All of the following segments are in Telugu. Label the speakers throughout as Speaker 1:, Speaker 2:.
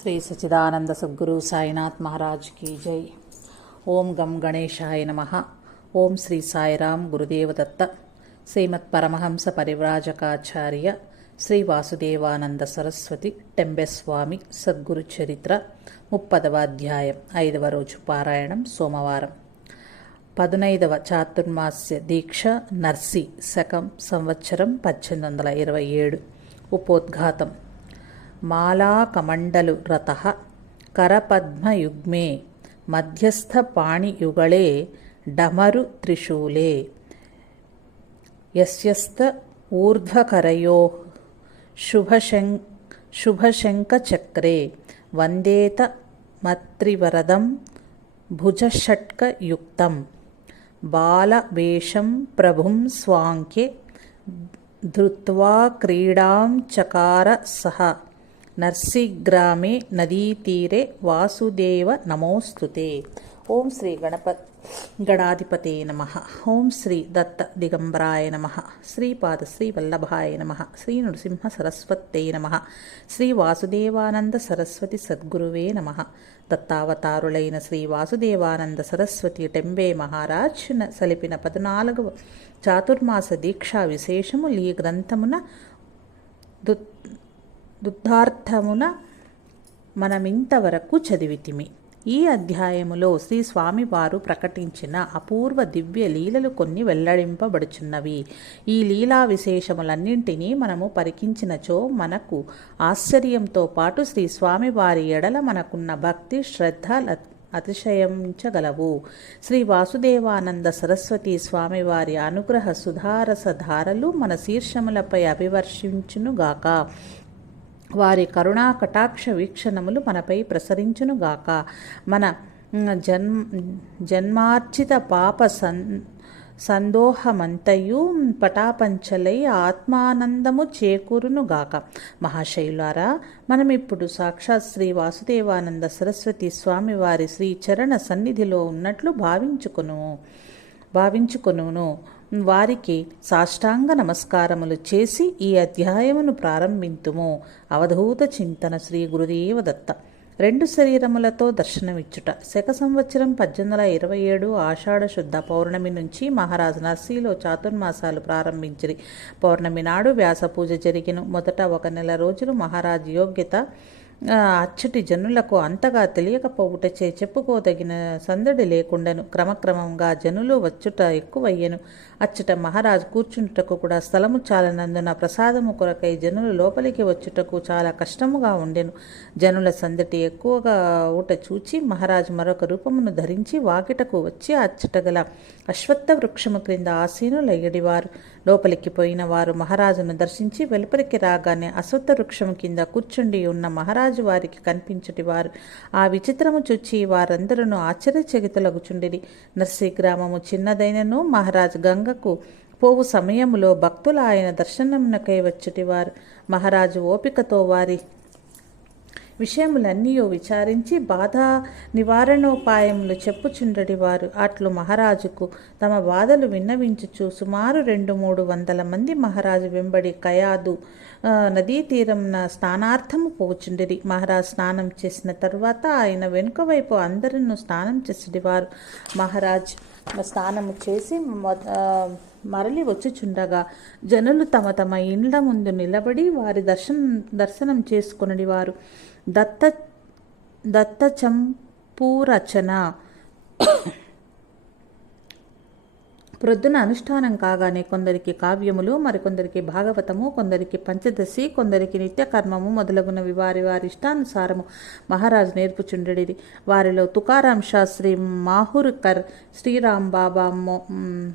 Speaker 1: శ్రీ సచిదానంద సద్గురు సాయినాథ్ మహారాజ్ కీ జై. ఓం గం గణేశాయ నమ. ఓం శ్రీ సాయిరాం గురుదేవదత్త. శ్రీమత్ పరమహంస పరివ్రాజకాచార్య శ్రీ వాసుదేవానంద సరస్వతి టెంబెస్వామి సద్గురు చరిత్ర ముప్పదవ అధ్యాయం ఐదవ రోజు పారాయణం సోమవారం. పదునైదవ చాతుర్మాస్య దీక్ష నర్సి శకం సంవత్సరం పద్దెనిమిది వందల ఇరవై ఏడు. ఉపోద్ఘాతం. మాలాకమండలు రత కరపద్మయుగ్మే మధ్యస్థపాణియుగళే డమరు త్రిశూలే యస్యస్త ఊర్ధ్వకరయో శుభశం శుభశంఖచక్రే వందేత మత్రివరదం భుజషట్కయుక్తం. బాలవేషం ప్రభుం స్వాంక్యే ధృత్వా క్రీడాం చకార సహ. నర్సిగ్రామే నదీతీరే వాసుదేవ నమోస్తుతే. ఓం శ్రీ గణప గణాధిపతే నమ. ఓం శ్రీ దత్త దిగంబరాయ నమ. శ్రీపాద శ్రీ వల్లభాయ నమ. శ్రీ నృసింహ సరస్వతే నమ. శ్రీ వాసుదేవానంద సరస్వతి సద్గురువే నమ. దత్తావతారులైన శ్రీ వాసుదేవానంద సరస్వతి టెంబే మహారాజ్ సలిపిన పద్నాలుగవ చాతుర్మాస దీక్షా విశేషములు ఈ గ్రంథమున దు దుగ్ధార్థమున మనమింతవరకు చదివితిమి. ఈ అధ్యాయములో శ్రీ స్వామివారు ప్రకటించిన అపూర్వ దివ్య లీలలు కొన్ని వెల్లడింపబడుచున్నవి. ఈ లీలా విశేషములన్నింటినీ మనము పరికించినచో మనకు ఆశ్చర్యంతో పాటు శ్రీ స్వామివారి ఎడల మనకున్న భక్తి శ్రద్ధ అతిశయించగలవు. శ్రీ వాసుదేవానంద సరస్వతి స్వామివారి అనుగ్రహ సుధారస ధారలు మన శీర్షములపై అభివర్షించునుగాక. వారి కరుణా కటాక్ష వీక్షణములు మనపై ప్రసరించునుగాక మన జన్మ జన్మార్జిత పాప సన్ సందోహమంతయు పటాపంచలై ఆత్మానందము చేకూరునుగాక మహాశైలారా మనం ఇప్పుడు సాక్షాత్ శ్రీ వాసుదేవానంద సరస్వతి స్వామి వారి శ్రీ చరణ సన్నిధిలో ఉన్నట్లు భావించుకును. భావించుకొనును. వారికి సాష్టాంగ నమస్కారములు చేసి ఈ అధ్యాయమును ప్రారంభింతుము. అవధూత చింతన శ్రీ గురుదేవ దత్త రెండు శరీరములతో దర్శనమిచ్చుట. శక సంవత్సరం పద్దెనిమిది వందల ఇరవై ఏడు ఆషాఢ శుద్ధ పౌర్ణమి నుంచి మహారాజు నర్సీలో చాతుర్మాసాలు ప్రారంభించిరి. పౌర్ణమి నాడు వ్యాస పూజ జరిగిన. మొదట ఒక నెల రోజులు మహారాజు యోగ్యత అచ్చటి జనులకు అంతగా తెలియకపోవుటచే చెప్పుకోదగిన సందడి లేకుండాను. క్రమక్రమంగా జనులు వచ్చుట ఎక్కువయ్యను. అచ్చట మహారాజు కూర్చుంటకు కూడా స్థలము చాలనందున ప్రసాదము కొరకై జనులు లోపలికి వచ్చుటకు చాలా కష్టముగా ఉండెను. జనుల సందటి ఎక్కువగా ఊట చూచి మహారాజు మరొక రూపమును ధరించి వాకిటకు వచ్చి అచ్చట గల అశ్వత్థ వృక్షము క్రింద ఆసీనులయ్యడివారు. లోపలికి పోయిన వారు మహారాజును దర్శించి వెలుపలికి రాగానే అశ్వత్థ వృక్షము కింద కూర్చుండి ఉన్న మహారాజు వారికి కనిపించటి వారు. ఆ విచిత్రము చూచి వారందరూ ఆశ్చర్యచకితులగుచుండిరి. నర్సీ గ్రామము చిన్నదైనను మహారాజు గంగకు పోవు సమయములో భక్తులు ఆయన దర్శనమునకై వచ్చటివారు. మహారాజు ఓపికతో వారి విషయములన్నీ విచారించి బాధ నివారణోపాయములు చెప్పుచుండడి వారు. అట్లు మహారాజుకు తమ బాధలు విన్నవించుచు సుమారు రెండు మూడు వందల మంది మహారాజు వెంబడి కయాదు నదీ తీరంన స్నానార్థము పోచుండిరి మహారాజు స్నానం చేసిన తరువాత ఆయన వెనుక వైపు అందరినూ స్నానం చేసేవారు మహారాజ్ స్నానము చేసి మరలి వచ్చుచుండగా జనులు తమ తమ ఇండ్ల ముందు నిలబడి వారి దర్శనం దర్శనం చేసుకుని వారు. దత్త దత్తచంపూరచన. ప్రొద్దున అనుష్ఠానం కాగానే కొందరికి కావ్యములు మరికొందరికి భాగవతము కొందరికి పంచదశి కొందరికి నిత్యకర్మము మొదలగునవి వారి వారి ఇష్టానుసారము మహారాజు నేర్పుచుండెడిది వారిలో తుకారాం శాస్త్రి మాహుర్కర్ శ్రీరామ్ బాబా మో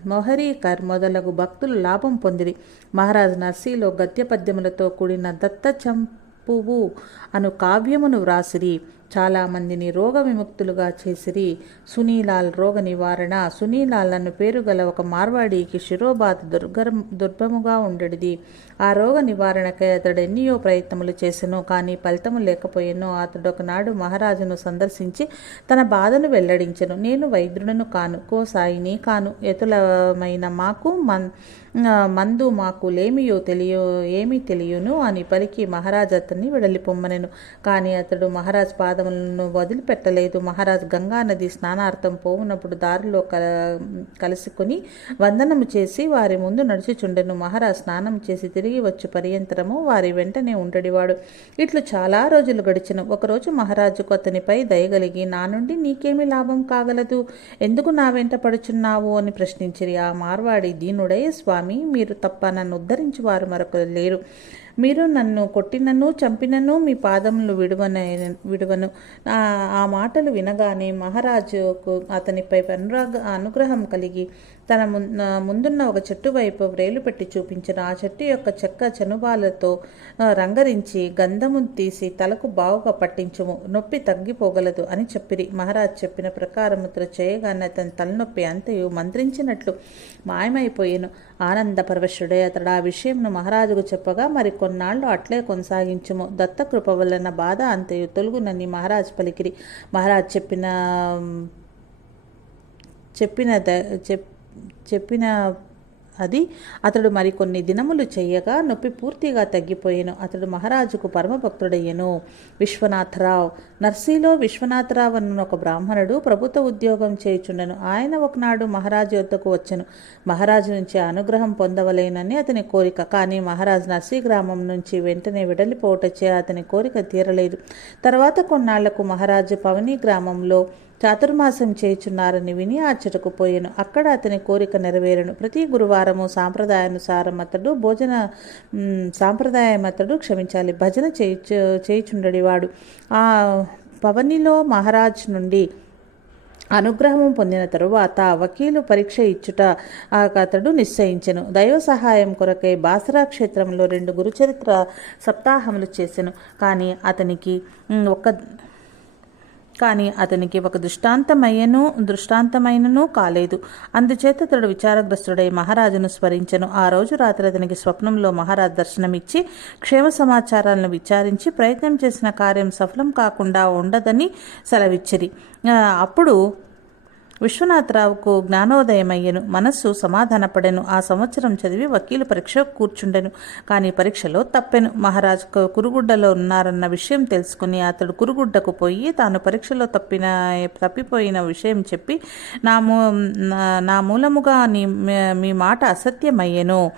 Speaker 1: మొహరీకర్ మొదలగు భక్తులు లాభం పొందిరి. మహారాజు నర్సీలో గద్య పద్యములతో కూడిన దత్త చంపువు అను కావ్యమును వ్రాసిరి. చాలామందిని రోగ విముక్తులుగా చేసిరి. సునీలాల్ రోగ నివారణ. సునీలాల్ అన్న పేరు గల ఒక మార్వాడీకి శిరోబాధ దుర్గర దుర్భముగా ఉండేది ఆ రోగ నివారణకై అతడు ఎన్నో ప్రయత్నములు చేసెను కానీ ఫలితము లేకపోయేను. అతడు ఒకనాడు మహారాజును సందర్శించి తన బాధను వెల్లడించెను. నేను వైద్యుడను కాను కోసాయిని కాను. ఎతులమైన మాకు మన్ మందు మాకు లేమియో తెలియ ఏమీ తెలియను అని పలికి మహారాజు అతన్ని వెడలిపొమ్మనెను కానీ అతడు మహారాజ్ పాదములను వదిలిపెట్టలేదు. మహారాజ్ గంగా నది స్నానార్థం పోవునప్పుడు దారిలో కల కలుసుకుని వందనము చేసి వారి ముందు నడుచుచుండెను. మహారాజ్ స్నానం చేసి తిరిగి వచ్చి పర్యంతరము వారి వెంటనే ఉండడివాడు. ఇట్లు చాలా రోజులు గడిచిన. ఒకరోజు మహారాజుకు అతనిపై దయగలిగి నా నుండి నీకేమి లాభం కాగలదు? ఎందుకు నా వెంట పడుచున్నావు? అని ప్రశ్నించిరి. ఆ మార్వాడి దీనుడై స్వామి మీరు తప్ప నన్ను ఉద్ధరించి వారు మరొకరు లేరు. మీరు నన్ను కొట్టినను చంపినను మీ పాదములు విడువన విడువను. ఆ మాటలు వినగానే మహారాజుకు అతనిపై అనురాగ అనుగ్రహం కలిగి తన ముందున్న ఒక చెట్టు వైపు వ్రేలు పెట్టి చూపించిన ఆ చెట్టు యొక్క చెక్క చనుబాలతో రంగరించి గంధము తీసి తలకు బావుగా పట్టించుము. నొప్పి తగ్గిపోగలదు అని చెప్పిరి. మహారాజ్ చెప్పిన ప్రకారం చేయగానే అతని తలనొప్పి అంతయు మంత్రించినట్లు మాయమైపోయాను. ఆనందపరవశుడే అతడు ఆ విషయంను మహారాజుకు చెప్పగా మరి కొన్నాళ్ళు అట్లే కొనసాగించుము. దత్తకృప వలన బాధ అంతయు తొలుగునని మహారాజు పలికిరి. మహారాజ్ చెప్పిన చెప్పిన ద- చెప్ చెప్పిన అది అతడు మరికొన్ని దినములు చేయగా నొప్పి పూర్తిగా తగ్గిపోయాను. అతడు మహారాజుకు పరమభక్తుడయ్యను. విశ్వనాథరావు నర్సీలో విశ్వనాథరావు అన్న ఒక బ్రాహ్మణుడు ప్రభుత్వ ఉద్యోగం చేయుచుండెను. ఆయన ఒకనాడు మహారాజు వద్దకు వచ్చెను. మహారాజు నుంచి అనుగ్రహం పొందవలేనని అతని కోరిక. కానీ మహారాజు నర్సీ గ్రామం నుంచి వెంటనే విడలిపోవటచే అతని కోరిక తీరలేదు. తర్వాత కొన్నాళ్ళకు మహారాజు పవని గ్రామంలో చాతుర్మాసం చేయుచున్నారని విని ఆశ్చర్యకుపోయాను అక్కడ అతని కోరిక నెరవేరను. ప్రతి గురువారము సాంప్రదాయానుసారం అతడు భోజన సాంప్రదాయం అతడు క్షమించాలి. భజన చేయుచు చేయుచుండడివాడు. ఆ పవనిలో మహారాజ్ నుండి అనుగ్రహం పొందిన తరువాత వకీలు పరీక్ష ఇచ్చుట ఆ అతడు నిశ్చయించెను. దైవ సహాయం కొరకై బాసరా క్షేత్రంలో రెండు గురుచరిత్ర సప్తాహములు చేసెను. కానీ అతనికి ఒక్క కానీ అతనికి ఒక దృష్టాంతమయ్యను దృష్టాంతమైనను కాలేదు. అందుచేత అతడు విచారగ్రస్తుడై మహారాజును స్మరించను. ఆ రోజు రాత్రి అతనికి స్వప్నంలో మహారాజ్ దర్శనమిచ్చి క్షేమ సమాచారాలను విచారించి ప్రయత్నం చేసిన కార్యం సఫలం కాకుండా ఉండదని సెలవిచ్చిరి. అప్పుడు విశ్వనాథరావుకు జ్ఞానోదయమయ్యను. మనస్సు సమాధానపడెను. ఆ సంవత్సరం చదివి వకీలు పరీక్ష కూర్చుండెను. కానీ పరీక్షలో తప్పెను. మహారాజ్ కురుగుడ్డలో ఉన్నారన్న విషయం తెలుసుకుని అతడు కురుగుడ్డకు పోయి తాను పరీక్షలో తప్పిన తప్పిపోయిన విషయం చెప్పి నా మూ నా- నా మూలముగా నీ మీ మాట అసత్యమయ్యెను.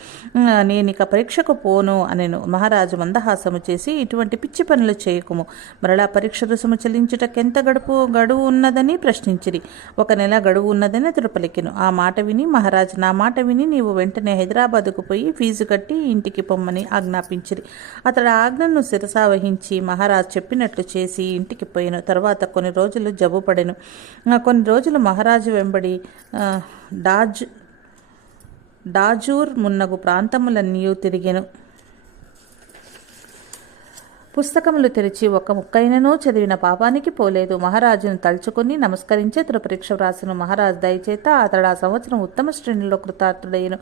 Speaker 1: నేనిక పరీక్షకు పోను అనెను. మహారాజు మందహాసము చేసి ఇటువంటి పిచ్చి పనులు చేయకుము. మరలా పరీక్ష రుసుము చెల్లించుటకెంత గడుపు గడువు ఉన్నదని ప్రశ్నించిరి. ఒక నెల గడువు ఉన్నదని అతడు పలికెను ఆ మాట విని మహారాజు నా మాట విని నీవు వెంటనే హైదరాబాదుకు పోయి ఫీజు కట్టి ఇంటికి పొమ్మని ఆజ్ఞాపించిరి. అతడు ఆజ్ఞను శిరసావహించి మహారాజు చెప్పినట్లు చేసి ఇంటికి పోయాను. తర్వాత కొన్ని రోజులు జబ్బు పడెను. కొన్ని రోజులు మహారాజు వెంబడి డాజ్ డాజూర్ మున్నగు ప్రాంతములన్నీ తిరిగాను. పుస్తకములు తెరిచి ఒక ముక్కైనను చదివిన పాపానికి పోలేదు. మహారాజును తలుచుకుని నమస్కరించే త్రిపరీక్ష వ్రాసిన మహారాజు దయచేత అతడు ఆ సంవత్సరం ఉత్తమ శ్రేణిలో కృతార్థుడయ్యను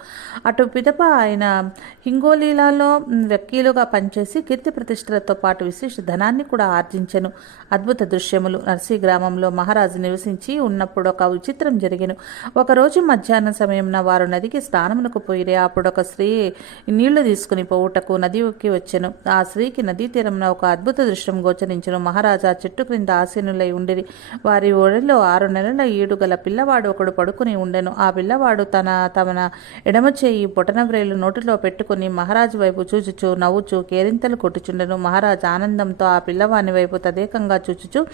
Speaker 1: అటు పిదప ఆయన హింగోలీలలో వ్యక్తిలుగా పనిచేసి కీర్తి ప్రతిష్టలతో పాటు విశేష ధనాన్ని కూడా ఆర్జించెను. అద్భుత దృశ్యములు నర్సీ గ్రామంలో మహారాజు నివసించి ఉన్నప్పుడు ఒక విచిత్రం జరిగెను. ఒకరోజు మధ్యాహ్నం సమయంలో వారు నదికి స్నానమునకు పోయిరే అప్పుడు ఒక స్త్రీ నీళ్ళు తీసుకుని పోవుటకు నదికి వచ్చెను. ఆ స్త్రీకి నదీ తీరంలో ఒక అద్భుత దృశ్యం గోచరించను మహారాజా చెట్టు క్రింద ఆసీనులై ఉండిరి. వారి ఒడిలో ఆరు నెలల ఈడు గల పిల్లవాడు ఒకడు పడుకుని ఉండెను. ఆ పిల్లవాడు తన తమన ఎడమ చేయి బొటన వ్రేలు నోటిలో పెట్టుకుని మహారాజు వైపు చూచుచూ నవ్వుచూ కేరింతలు కొట్టుచుండెను. మహారాజు ఆనందంతో ఆ పిల్లవాని వైపు తదేకంగా చూచుచూ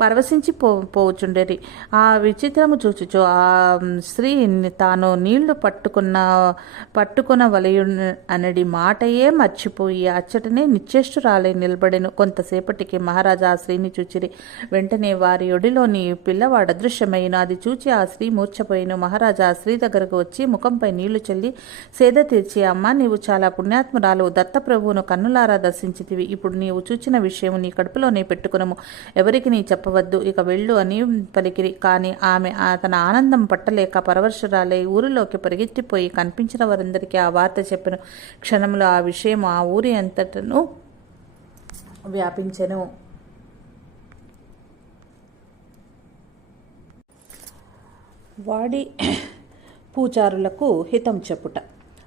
Speaker 1: పరవశించి పో పోవుచుండేరి. ఆ విచిత్రము చూచుచు ఆ స్త్రీ తాను నీళ్ళు పట్టుకున్న పట్టుకున్న వలయు అనడి మాటయే మర్చిపోయి అచ్చటనే నిశ్చేష్టురాలై నిలబడి నిలబడెను కొంతసేపటికి మహారాజా ఆ స్త్రీని చూచిరి. వెంటనే వారి ఒడిలోని పిల్లవాడు అదృశ్యమైన అది చూచి ఆ స్త్రీ మూర్చపోయిను మహారాజా ఆ స్త్రీ దగ్గరకు వచ్చి ముఖంపై నీళ్ళు చల్లి సేద తీర్చి అమ్మ నీవు చాలా పుణ్యాత్మురాలు. దత్తప్రభువును కన్నులారా దర్శించితివి. ఇప్పుడు నీవు చూచిన విషయం నీ కడుపులోనే పెట్టుకునము. ఎవరికి నీ చెప్పవద్దు. ఇక వెళ్ళు అని పలికిరి. కానీ ఆమె ఆ తన ఆనందం పట్టలేక పరవర్షురాలై ఊరిలోకి పరిగెత్తిపోయి కనిపించిన వారందరికీ ఆ వార్త చెప్పిన. క్షణంలో ఆ విషయం ఆ ఊరి అంతటను వ్యాపించెను. వాడి పూజారులకు హితం చెప్పుట.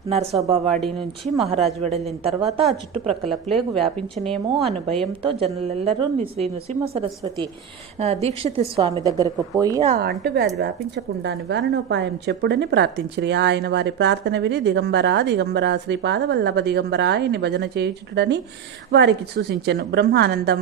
Speaker 1: నరసోబావాడి నుంచి మహారాజు వెడలిన తర్వాత ఆ చుట్టుప్రక్కల ప్లేగు వ్యాపించనేమో అని భయంతో జనులెల్లరూ శ్రీ నృసింహ సరస్వతి దీక్షిత స్వామి దగ్గరకు పోయి ఆ అంటువ్యాధి వ్యాపించకుండా నివారణోపాయం చెప్పుడని ప్రార్థించిరి. ఆయన వారి ప్రార్థన విని దిగంబరా దిగంబర శ్రీపాదవల్లభ దిగంబర ఆయన్ని భజన చేయుచుడని వారికి సూచించను. బ్రహ్మానందం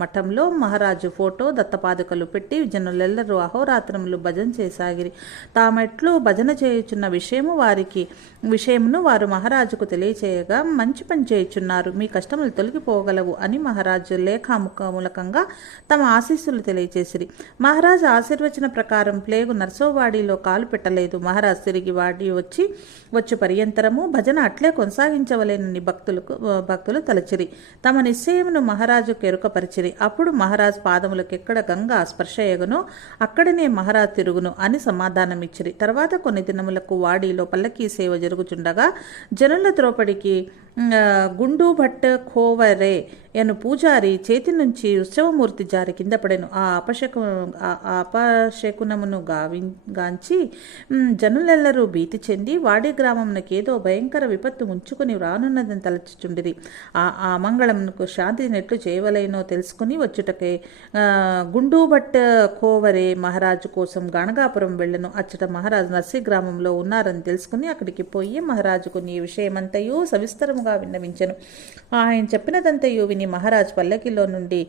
Speaker 1: మఠంలో మహారాజు ఫోటో దత్తపాదుకలు పెట్టి జనులెల్లరూ అహోరాత్రములు భజన చేసాగిరి. తామెట్లు భజన చేయుచున్న విషయము వారికి విషయం విషయమును వారు మహారాజుకు తెలియచేయగా మంచి పని చేయుచున్నారు. మీ కష్టములు తొలగిపోగలవు అని మహారాజు లేఖాముఖములకంగా తమ ఆశీస్సులు తెలియచేసిరి. మహారాజు ఆశీర్వచన ప్రకారం ప్లేగు నర్సోవాడిలో కాలు పెట్టలేదు. మహారాజు తిరిగి వాడి వచ్చి వచ్చు పర్యంతరము. భజన అట్లే కొనసాగించవలేనని భక్తులకు భక్తులు తలచిరి. తమ నిశ్చయమును మహారాజు కెరుకపరిచిరి. అప్పుడు మహారాజు పాదములకు ఎక్కడ గంగా స్పర్శయగునో అక్కడనే మహారాజు తిరుగును అని సమాధానమిచ్చిరి. తర్వాత కొన్ని దినములకు వాడిలో పల్లకీ సేవ జరుగుచుండగా జనుల ద్రౌపడికి ఆ, గుండు భట్ ఖోవరే ఎను పూజారి చేతి నుంచి ఉత్సవమూర్తి జారి కింద పడెను. ఆ అపశకు ఆ అపశకునమును గావి గాంచి జనులెల్లరూ భీతి చెంది వాడి గ్రామమునకు ఏదో భయంకర విపత్తు ముంచుకుని రానున్నదని తలచుచుండిరి. ఆ ఆ మంగళమునకు శాంతి నెట్లు చేయవలైనో తెలుసుకుని వచ్చుటకే గుండూభట్ కోవరే మహారాజు కోసం గణగాపురం వెళ్ళను. అచ్చట మహారాజు నర్సీ గ్రామంలో ఉన్నారని తెలుసుకుని అక్కడికి పోయి మహారాజుకు నీ విషయమంతయు సవిస్తరముగా విన్నవించను. ఆయన చెప్పినదంతయు విని మహారాజ్ పల్లకిలో నుండి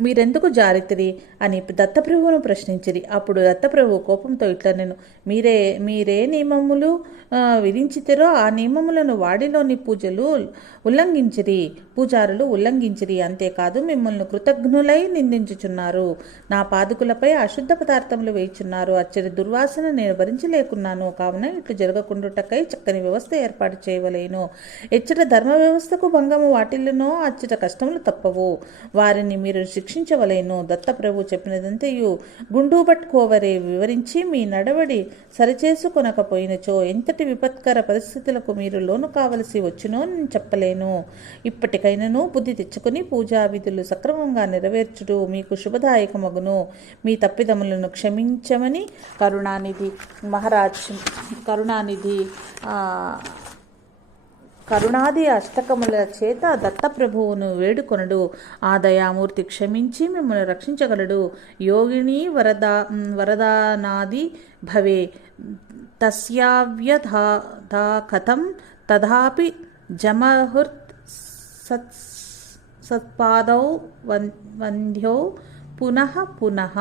Speaker 1: మీరెందుకు జారిత్రి అని దత్తప్రభువును ప్రశ్నించిరి. అప్పుడు దత్తప్రభు కోపంతో ఇట్లా నేను మీరే మీరే నియమములు విధించితిరో ఆ నియమములను వాడిలోని పూజలు ఉల్లంఘించిరి పూజారులు ఉల్లంఘించిరి అంతేకాదు మిమ్మల్ని కృతజ్ఞులై నిందించుచున్నారు. నా పాదుకులపై అశుద్ధ పదార్థములు వేయుచున్నారు. అచ్చడి దుర్వాసన నేను భరించలేకున్నాను. కావున ఇట్లు జరగకుండుటకై చక్కని వ్యవస్థ ఏర్పాటు చేయవలేను. ఎచ్చట ధర్మ వ్యవస్థకు భంగము వాటిల్లోనో అచ్చట కష్టములు తప్పవు. వారిని మీరు శిక్షించవలేను. దత్తప్రభు చెప్పినదంతయు గుండూబట్ కోవరే వివరించి మీ నడవడి సరిచేసుకొనకపోయినచో ఎంతటి విపత్కర పరిస్థితులకు మీరు లోను కావలసి వచ్చునో నేను చెప్పలేను. ఇప్పటికైనాను బుద్ధి తెచ్చుకుని పూజా విధులు సక్రమంగా నెరవేర్చుడు మీకు శుభదాయకమగును. మీ తప్పిదములను క్షమించమని కరుణానిధి మహారాజ్ కరుణానిధి కరుణాది అష్టకముల చేత దత్తప్రభువును వేడుకొనడు. ఆ దయామూర్తి క్షమించి మిమ్మల్ని రక్షించగలడు. యోగిని వరదా వరదానాది భవే. తస్యావ్యధా కథం తథాపి జమహుర్త్ సత్ సత్పాదౌ వన్ వంధ్యౌ పునః పునః.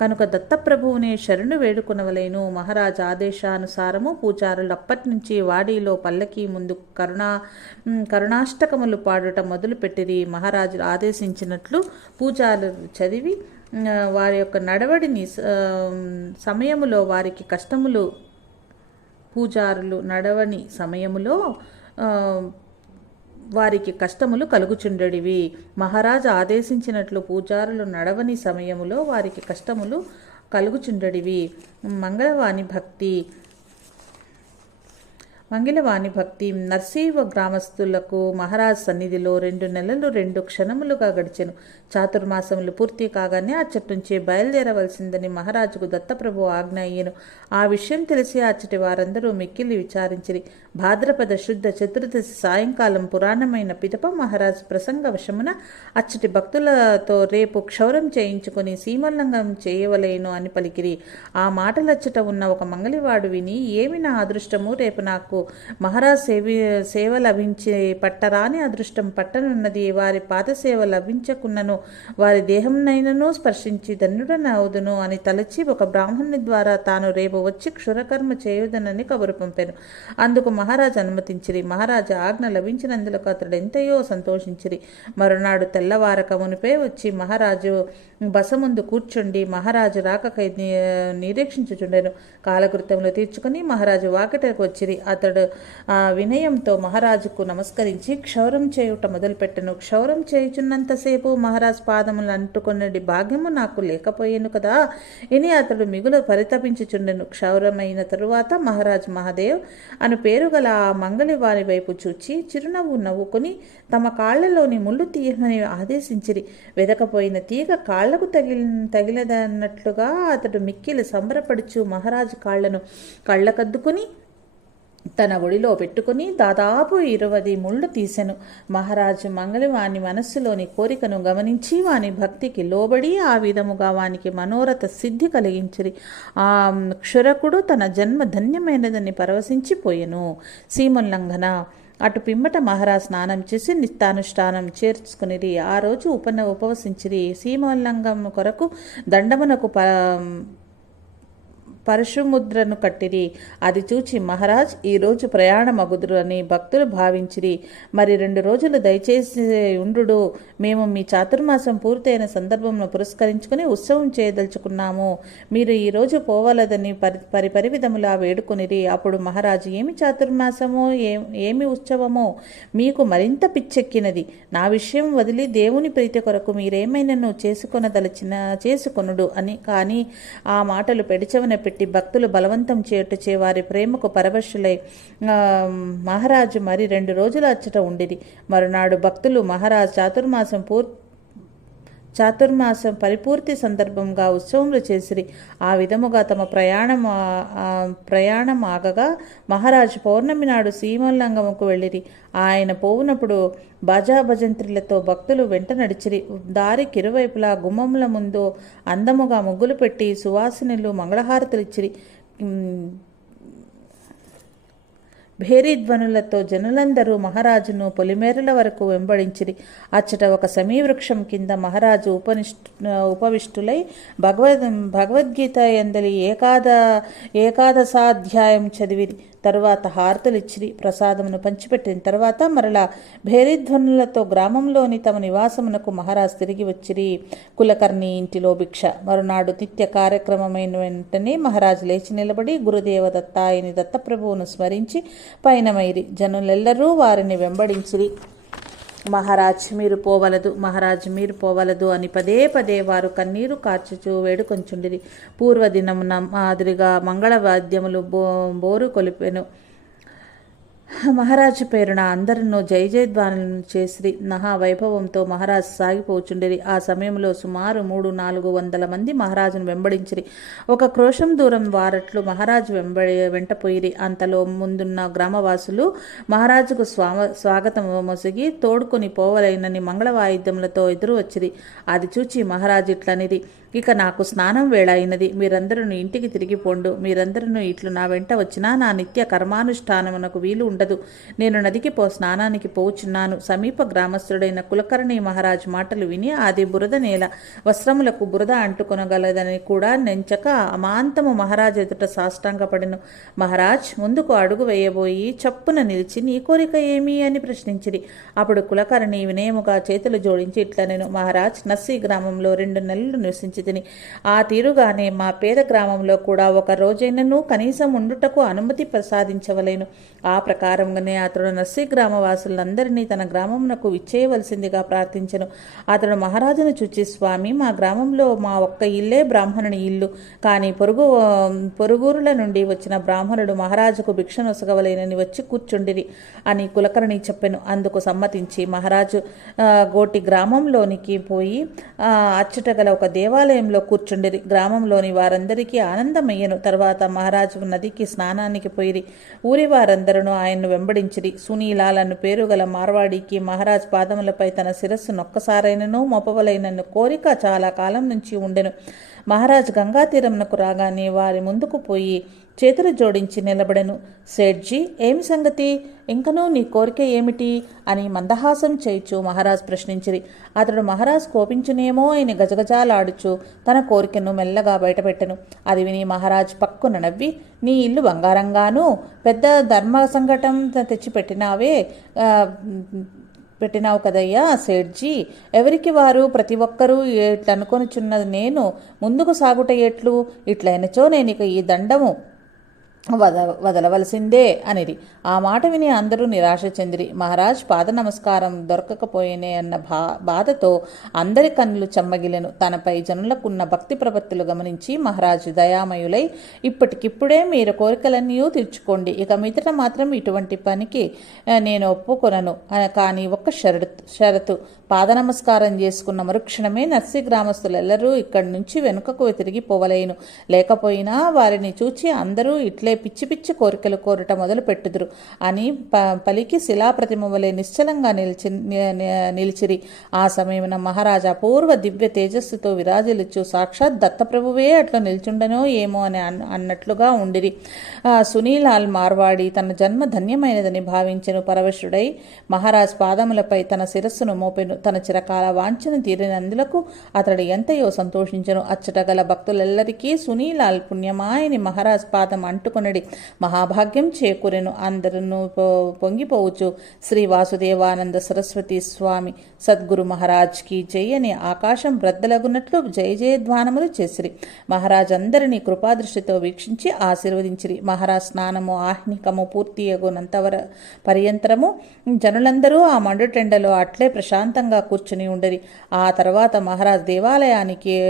Speaker 1: కనుక దత్తప్రభువునే శరణు వేడుకునవలేను. మహారాజ్ ఆదేశానుసారము పూజారులు అప్పటి నుంచి వాడిలో పల్లకి ముందు కరుణా కరుణాష్టకములు పాడుట మొదలుపెట్టిరి. మహారాజు ఆదేశించినట్లు పూజారులు చదివి వారి యొక్క నడవడిని సమయములో వారికి కష్టములు పూజారులు నడవని సమయములో వారికి కష్టములు కలుగుచుండెడివి. మహారాజు ఆదేశించినట్లు పూజారులు నడవని సమయములో వారికి కష్టములు కలుగుచుండడివి. మంగళవాణి భక్తి. మంగళవాణి భక్తి. నర్సీవ గ్రామస్తులకు మహారాజ్ సన్నిధిలో రెండు నెలలు రెండు క్షణములుగా గడిచెను. చాతుర్మాసములు పూర్తి కాగానే అచ్చటి నుంచి బయలుదేరవలసిందని మహారాజుకు దత్తప్రభు ఆజ్ఞ అయ్యను. ఆ విషయం తెలిసి అచ్చటి వారందరూ మిక్కిలి విచారించిరి. భాద్రపద శుద్ధ చతుర్దశి సాయంకాలం పురాణమైన పిదప మహారాజు ప్రసంగ వశమున అచ్చటి భక్తులతో రేపు క్షౌరం చేయించుకుని సీమల్లంఘం చేయవలేను అని పలికిరి. ఆ మాటలచ్చట ఉన్న ఒక మంగళివాడు విని ఏమి నా అదృష్టము? రేపు నాకు మహారాజ్ సేవి సేవ లభించే పట్టరాని అదృష్టం పట్టనున్నది. వారి పాదసేవ లభించకున్నను వారి దేహంనైనను స్పర్శించి ధన్యుడనవుదును అని తలచి ఒక బ్రాహ్మణుని ద్వారా తాను రేపు వచ్చి క్షురకర్మ చేయుదనని కబురు పంపాను. అందుకు మహారాజు అనుమతించిరి. మహారాజా ఆజ్ఞ లభించినందులకు అతడు ఎంతయో సంతోషించిరి. మరునాడు తెల్లవారక మునిపే వచ్చి మహారాజు బస ముందు కూర్చుండి మహారాజు రాకకై నిరీక్షించుచుండెను. కాలకృత్యంలో తీర్చుకుని మహారాజు వాకిటకు వచ్చిరి. అతడు ఆ వినయంతో మహారాజుకు నమస్కరించి క్షౌరం చేయుట మొదలుపెట్టెను. క్షౌరం చేయుచున్నంతసేపు మహారాజు పాదములు అంటుకొనడి భాగ్యము నాకు లేకపోయేను కదా. ఇని అతడు మిగులు పరితపించుచుండెను. క్షౌరమైన తరువాత మహారాజ్ మహాదేవ్ అను పేరు గల ఆ మంగళి వారి వైపు చూచి చిరునవ్వు నవ్వుకుని తమ కాళ్ళలోని ముళ్ళు తీయమని ఆదేశించిరి. వెదకపోయిన తీగ కాళ్ళకు తగిలి తగిలదన్నట్లుగా అతడు మిక్కిలి సంబరపడుచు మహారాజు కాళ్ళను కళ్ళకద్దుకుని తన ఒడిలో పెట్టుకుని దాదాపు ఇరవది ముళ్ళు తీసెను. మహారాజు మంగళి వాని మనస్సులోని కోరికను గమనించి వాని భక్తికి లోబడి ఆ విధముగా వానికి మనోరథ సిద్ధి కలిగించిరి. ఆ క్షురకుడు తన జన్మ ధన్యమైనదని పరవశించిపోయెను సీమోల్లంఘన. అటు పిమ్మట మహారాజ్ స్నానం చేసి నిత్యానుష్ఠానం చేర్చుకునిరి. ఆ రోజు ఉపన ఉపవసించిరి. సీమోల్లంఘం కొరకు దండమునకు ప పరశుముద్రను కట్టిరి. అది చూచి మహారాజ్ ఈరోజు ప్రయాణమగుదురు అని భక్తులు భావించిరి. మరి రెండు రోజులు దయచేసి ఉండు మేము మీ చాతుర్మాసం పూర్తయిన సందర్భంలో పురస్కరించుకుని ఉత్సవం చేయదలుచుకున్నాము. మీరు ఈరోజు పోవలదని పరి పరి విధములా వేడుకొనిరి. అప్పుడు మహారాజు ఏమి చాతుర్మాసమో ఏ ఏమి ఉత్సవమో మీకు మరింత పిచ్చెక్కినది. నా విషయం వదిలి దేవుని ప్రీతి కొరకు మీరేమైనా చేసుకొనదలచిన చేసుకొనుడు అని కానీ ఆ మాటలు పెడిచెవన పెట్టి భక్తులు బలవంతం చేయుటచే వారి ప్రేమకు పరవశులై మహారాజు మరి రెండు రోజులు అచ్చట ఉండిది మరునాడు భక్తులు మహారాజు చాతుర్మాసం పూర్తి చాతుర్మాసం పరిపూర్తి సందర్భంగా ఉత్సవములు చేసిరి. ఆ విధముగా తమ ప్రయాణం ప్రయాణం ఆగగా మహారాజు పౌర్ణమి నాడు సీమల్లంగముకు వెళ్ళిరి. ఆయన పోవునప్పుడు బజాభజంత్రులతో భక్తులు వెంట నడిచిరి. దారికి ఇరువైపులా గుమ్మముల ముందు అందముగా ముగ్గులు పెట్టి సువాసినులు మంగళహారతులు ఇచ్చిరి. భేరీధ్వనులతో జనులందరూ మహారాజును పొలిమేరల వరకు వెంబడించిరి. అచ్చట ఒక సమీవృక్షం కింద మహారాజు ఉపనిష్ ఉపవిష్టులై భగవద్ భగవద్గీత ఎందలి ఏకాద ఏకాదశాధ్యాయం చదివిరి. తరువాత హారతులిచ్చిరి ప్రసాదమును పంచిపెట్టిన తర్వాత మరలా భేరీధ్వనులతో గ్రామంలోని తమ నివాసమునకు మహారాజ్ తిరిగి వచ్చిరి. కులకర్ణి ఇంటిలో భిక్ష. మరునాడు నిత్య కార్యక్రమమైన వెంటనే మహారాజు లేచి నిలబడి గురుదేవ దత్తాయని దత్తప్రభువును స్మరించి పయనమైరి. జనులెల్లరూ వారిని వెంబడించిరి. మహారాజ్ మీరు పోవలదు మహారాజ్ మీరు పోవలదు అని పదే పదే వారు కన్నీరు కార్చుచు వేడుకొంచుండిరి. పూర్వదినమున మాదిరిగా మంగళవాద్యములు బో బోరు కొలిపెను. మహారాజు పేరున అందరినూ జై జయధ్వానులను చేసిరి మహా వైభవంతో మహారాజు సాగిపోచుండేది ఆ సమయంలో సుమారు మూడు నాలుగు వందల మంది మహారాజును వెంబడించిరి. ఒక క్రోషం దూరం వారట్లు మహారాజు వెంబడి వెంటపోయిరి. అంతలో ముందున్న గ్రామవాసులు మహారాజుకు స్వామ స్వాగతం మొసిగి తోడుకొని పోవలైనని మంగళ వాయిద్యములతో ఎదురు వచ్చిరి అది చూచి మహారాజు ఇట్లనిది ఇక నాకు స్నానం వేళ అయినది మీరందరూ ఇంటికి తిరిగి పోండు. మీరందరూ ఇట్లు నా వెంట వచ్చినా నా నిత్య కర్మానుష్ఠానమునకు వీలు ఉండదు. నేను నదికి పో స్నానానికి పోచున్నాను. సమీప గ్రామస్థుడైన కులకర్ణి మహారాజ్ మాటలు విని అది బురద నేల వస్త్రములకు బురద అంటుకొనగలదని కూడా నెంచక అమాంతము మహారాజ్ ఎదుట సాష్టాంగపడెను. మహారాజ్ ముందుకు అడుగు వేయబోయి చప్పున నిలిచి నీ కోరిక ఏమి అని ప్రశ్నించిరి. అప్పుడు కులకర్ణి వినయముగా చేతులు జోడించి ఇట్లా నేను మహారాజ్ నస్సీ గ్రామంలో రెండు నెలలు నివసించి తిని ఆ తీరుగానే మా పేద గ్రామంలో కూడా ఒక రోజైనను కనీసం ఉండుటకు అనుమతి ప్రసాదించవలేను. ఆ ప్రకారంగానే అతడు నస్సి గ్రామవాసులందరినీ తన గ్రామమునకు విచ్చేయవలసిందిగా ప్రార్థించను. అతడు మహారాజును చూచి స్వామి మా గ్రామంలో మా ఒక్క ఇల్లే బ్రాహ్మణుని ఇల్లు. కానీ పొరుగు పొరుగురుల నుండి వచ్చిన బ్రాహ్మణుడు మహారాజుకు భిక్ష నొసగవలేనని వచ్చి కూర్చుండిరి అని కులకర్ణి చెప్పెను. అందుకు సమ్మతించి మహారాజు గోటి గ్రామంలోనికి పోయి అచ్చుట గల ఒక దేవాలయం దేవాలయంలో కూర్చుండిరి. గ్రామంలోని వారందరికీ ఆనందమయ్యను. తర్వాత మహారాజు నదికి స్నానానికి పోయిరి. ఊరి వారందరూ ఆయన్ను వెంబడించిరి. సునీలాలను పేరు గల మార్వాడికి మహారాజ్ పాదములపై తన శిరస్సు నొక్కసారైనను మొపవలైనను కోరిక చాలా కాలం నుంచి ఉండెను. మహారాజ్ గంగా తీరమునకు రాగానే వారి ముందుకు పోయి చేతులు జోడించి నిలబడెను. సేట్జీ ఏమి సంగతి? ఇంకనూ నీ కోరిక ఏమిటి అని మందహాసం చేయిచు మహారాజ్ ప్రశ్నించిరి. అతడు మహారాజ్ కోపించునేమో అని గజగజాలాడుచు తన కోరికను మెల్లగా బయటపెట్టెను. అది విని మహారాజ్ పక్కున నవ్వి నీ ఇల్లు బంగారంగాను పెద్ద ధర్మ సంఘటన తెచ్చిపెట్టినావే పెట్టినావు కదయ్యా సేట్జీ ఎవరికి వారు ప్రతి ఒక్కరూ ఎట్లనుకొనిచున్నది నేను? ముందుకు సాగుట ఎట్లు ఇట్లయినచో నేను ఇక ఈ దండము. వద వదలవలసిందే అనిది ఆ మాట విని అందరూ నిరాశ చెందిరి. మహారాజ్ పాద నమస్కారం దొరకకపోయేనే అన్న బా బాధతో అందరి కన్నులు చెమ్మగిలెను. తనపై జనులకున్న భక్తి ప్రపత్తులు గమనించి మహారాజు దయామయులై ఇప్పటికిప్పుడే మీరు కోరికలన్నీ తీర్చుకోండి. ఇక మిత్ర మాత్రం ఇటువంటి పనికి నేను ఒప్పుకొనను. కానీ ఒక్క షరతు షరతు పాద నమస్కారం చేసుకున్న మరుక్షణమే నర్సి గ్రామస్తులెల్లరూ ఇక్కడి నుంచి వెనుకకు తిరిగి పోవలేను. లేకపోయినా వారిని చూచి అందరూ ఇట్లే పిచ్చి పిచ్చి కోరికలు కోరట మొదలు పెట్టుదురు అని ప పలికి శిలాప్రతిమ వలె నిశ్చలంగా నిలిచి నిలిచిరి. ఆ సమయమున మహారాజా పూర్వ దివ్య తేజస్సుతో విరాజులిచ్చు. సాక్షాత్ దత్తప్రభువే అట్లా నిల్చుండనో ఏమో అని అన్- అన్నట్లుగా ఉండిరి. సునీలాల్ మార్వాడి తన జన్మ ధన్యమైనదని భావించెను పరవశుడై మహారాజ్ పాదములపై తన శిరస్సును మోపెను. తన చిరకాల వాంఛను తీరినందులకు అతడు ఎంతయో సంతోషించను. అచ్చట గల భక్తులెల్లరికీ సునీలాల్ పుణ్యమాయని మహారాజ్ పాదం అంటుకొనడి మహాభాగ్యం చేకూరెను అందరూ పొంగిపోవచ్చు. శ్రీ వాసుదేవానంద సరస్వతి స్వామి సద్గురు మహారాజ్కి జై ఆకాశం బ్రద్దలగున్నట్లు జయ జయధ్వానములు చేసిరి. మహారాజ్ అందరినీ కృపాదృష్టితో వీక్షించి ఆశీర్వదించిరి. మహారాజ్ స్నానము ఆహ్నికము పూర్తి పూర్తియగునంతవర పర్యంతరము జనులందరూ ఆ మండుటెండలో అట్లే ప్రశాంతంగా కూర్చుని ఉండరి. ఆ తర్వాత మహారాజ్ దేవాలయానికి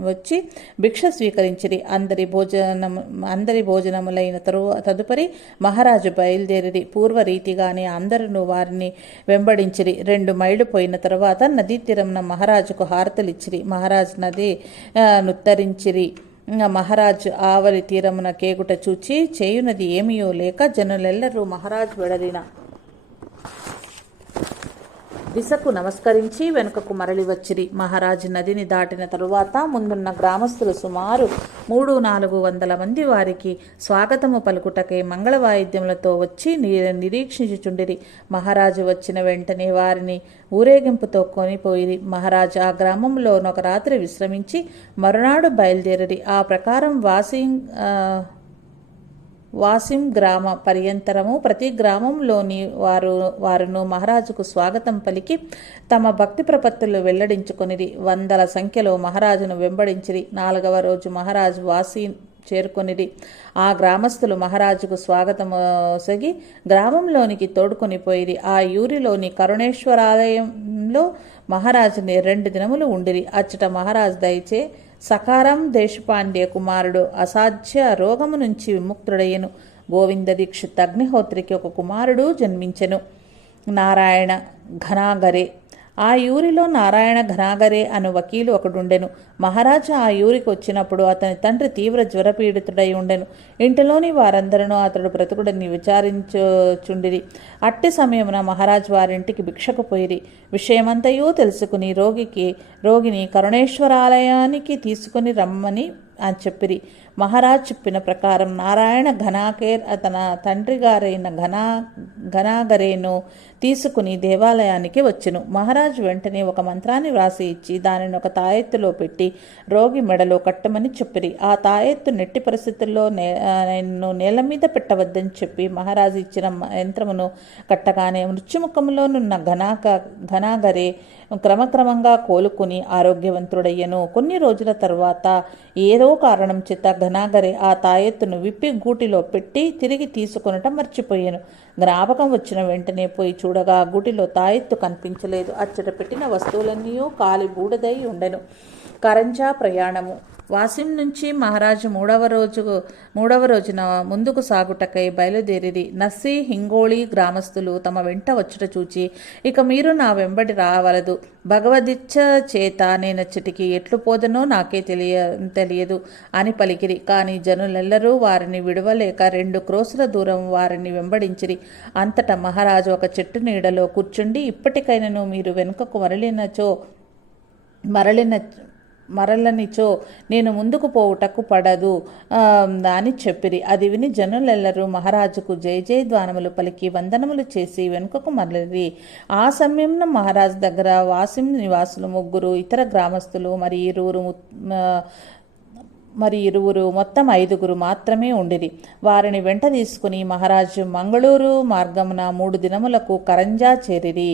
Speaker 1: వచ్చి భిక్ష స్వీకరించిరి. అందరి భోజనం అందరి భోజనములైన తరువాత తదుపరి మహారాజు బయలుదేరి పూర్వ రీతిగానే అందరూ వారిని వెంబడించిరి. రెండు మైళ్ళు పోయిన తర్వాత నదీ తీరమున మహారాజుకు హారతలిచ్చిరి. మహారాజు నది నుత్తరించిరి. మహారాజు ఆవలి తీరమున కేగుట చూచి చేయునది ఏమియో లేక జనులెల్లరూ మహారాజు వెడలిన దిశకు నమస్కరించి వెనుకకు మరలి వచ్చిరి. మహారాజు నదిని దాటిన తరువాత ముందున్న గ్రామస్తులు సుమారు మూడు నాలుగు వందల మంది వారికి స్వాగతము పలుకుటకై మంగళ వాయిద్యములతో వచ్చి ని- నిరీక్షించుచుండిరి. మహారాజు వచ్చిన వెంటనే వారిని ఊరేగింపుతో కొనిపోయిరి. మహారాజు ఆ గ్రామంలో ఒక రాత్రి విశ్రమించి మరునాడు బయలుదేరిరి. ఆ ప్రకారం వాసింగ్ వాసిం గ్రామ పర్యంతరము ప్రతి గ్రామంలోని వారు వారును మహారాజుకు స్వాగతం పలికి తమ భక్తి ప్రపత్తులు వెల్లడించుకొనిరి. వందల సంఖ్యలో మహారాజును వెంబడించిరి. నాలుగవ రోజు మహారాజు వాసి చేరుకొనిది ఆ గ్రామస్తులు మహారాజుకు స్వాగతం సగి గ్రామంలోనికి తోడుకొని పోయిరి. ఆ యూరిలోని కరుణేశ్వరాలయంలో మహారాజుని రెండు దినములు ఉండిరి. అచ్చట మహారాజు దయచే సకారం దేశపాండ్య కుమారుడు అసాధ్య రోగము నుంచి విముక్తుడయ్యను. గోవింద దీక్షిత్ అగ్నిహోత్రికి ఒక కుమారుడు జన్మించెను. నారాయణ ఘనాగరే ఆ యూరిలో నారాయణ ఘనాగరే అను వకీలు ఒకడుండెను. మహారాజా ఆ యూరికి వచ్చినప్పుడు అతని తండ్రి తీవ్ర జ్వరపీడితుడై ఉండెను. ఇంటిలోని వారందరూ అతడు బ్రతుకుడని విచారించుచుండిరి. అట్టి సమయమున మహారాజు వారింటికి భిక్షకు పోయిరి. విషయమంతయూ తెలుసుకుని రోగికి రోగిని కరుణేశ్వరాలయానికి తీసుకుని రమ్మని అని చెప్పిరి. మహారాజ్ చెప్పిన ప్రకారం నారాయణ ఘనాకేర్ అతన తండ్రి గారైన ఘనా ఘనాగరేను తీసుకుని దేవాలయానికి వచ్చెను. మహారాజు వెంటనే ఒక మంత్రాన్ని వ్రాసి ఇచ్చి దానిని ఒక తాయెత్తులో పెట్టి రోగి మెడలో కట్టమని చెప్పిరి. ఆ తాయెత్తు నెట్టి పరిస్థితుల్లో నే నేను నేల మీద పెట్టవద్దని చెప్పి మహారాజు ఇచ్చిన మ- యంత్రమును కట్టగానే మృత్యుముఖంలోనున్న ఘనాక ఘనాగరే క్రమక్రమంగా కోలుకుని ఆరోగ్యవంతుడయ్యను. కొన్ని రోజుల తర్వాత ఏదో కారణం చేత ఘనాగరే ఆ తాయెత్తును విప్పి గూటిలో పెట్టి తిరిగి తీసుకొనటం మర్చిపోయాను. జ్ఞాపకం వచ్చిన వెంటనే పోయి చూడగా గుడిలో తాయెత్తు కనిపించలేదు. అచ్చట పెట్టిన వస్తువులన్నీ కాలి బూడదై ఉండెను. కరంజా ప్రయాణము. వాసిం నుంచి మహారాజు మూడవ రోజు మూడవ రోజున ముందుకు సాగుటకై బయలుదేరిది నస్సి హింగోళి గ్రామస్తులు తమ వెంట వచ్చుట చూచి ఇక మీరు నా వెంబడి రావలదు. భగవదిచ్ఛ చేత నేనచ్చటికి ఎట్లు పోదనో నాకే తెలియ తెలియదు అని పలికిరి. కానీ జనులెల్లరూ వారిని విడవలేక రెండు క్రోసుల దూరం వారిని వెంబడించిరి. అంతటా మహారాజు ఒక చెట్టు నీడలో కూర్చుండి ఇప్పటికైనను మీరు వెనుకకు మరలినచో మరలిన మరలనిచో నేను ముందుకు పోవుటకు పడదు అని చెప్పిరి. అది విని జనులెల్లరూ మహారాజుకు జయ జయధ్వానములు పలికి వందనములు చేసి వెనుకకు మరలిరి. ఆ సమయంలో మహారాజు దగ్గర వాసిం నివాసులు ముగ్గురు ఇతర గ్రామస్తులు మరి ఇరువురు మరి ఇరువురు మొత్తం ఐదుగురు మాత్రమే ఉండిరి. వారిని వెంట తీసుకుని మహారాజు మంగళూరు మార్గమున మూడు దినములకు కరంజా చేరిరి.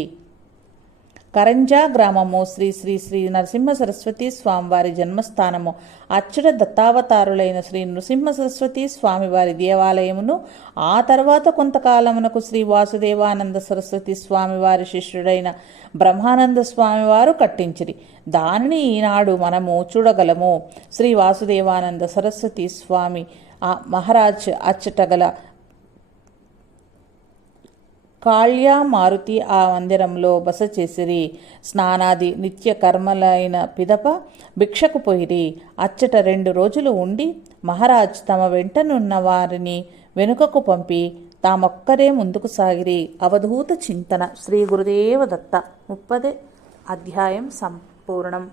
Speaker 1: కరంజా గ్రామము శ్రీ శ్రీ శ్రీ నరసింహ సరస్వతి స్వామివారి జన్మస్థానము. అచ్చట దత్తావతారులైన శ్రీ నృసింహ సరస్వతి స్వామివారి దేవాలయమును ఆ తర్వాత కొంతకాలమునకు శ్రీ వాసుదేవానంద సరస్వతి స్వామివారి శిష్యుడైన బ్రహ్మానంద స్వామివారు కట్టించిరి. దానిని ఈనాడు మనము చూడగలము. శ్రీ వాసుదేవానంద సరస్వతి స్వామి ఆ మహారాజ్ అచ్చట గల కాళ్యా మారుతి ఆ మందిరంలో బస చేసిరి. స్నానాది నిత్య కర్మలైన పిదప భిక్షకు పోయిరి. అచ్చట రెండు రోజులు ఉండి మహారాజ్ తమ వెంటనున్న వారిని వెనుకకు పంపి తామొక్కరే ముందుకు సాగిరి. అవధూత చింతన శ్రీ గురుదేవ దత్త ముప్పదే అధ్యాయం సంపూర్ణం.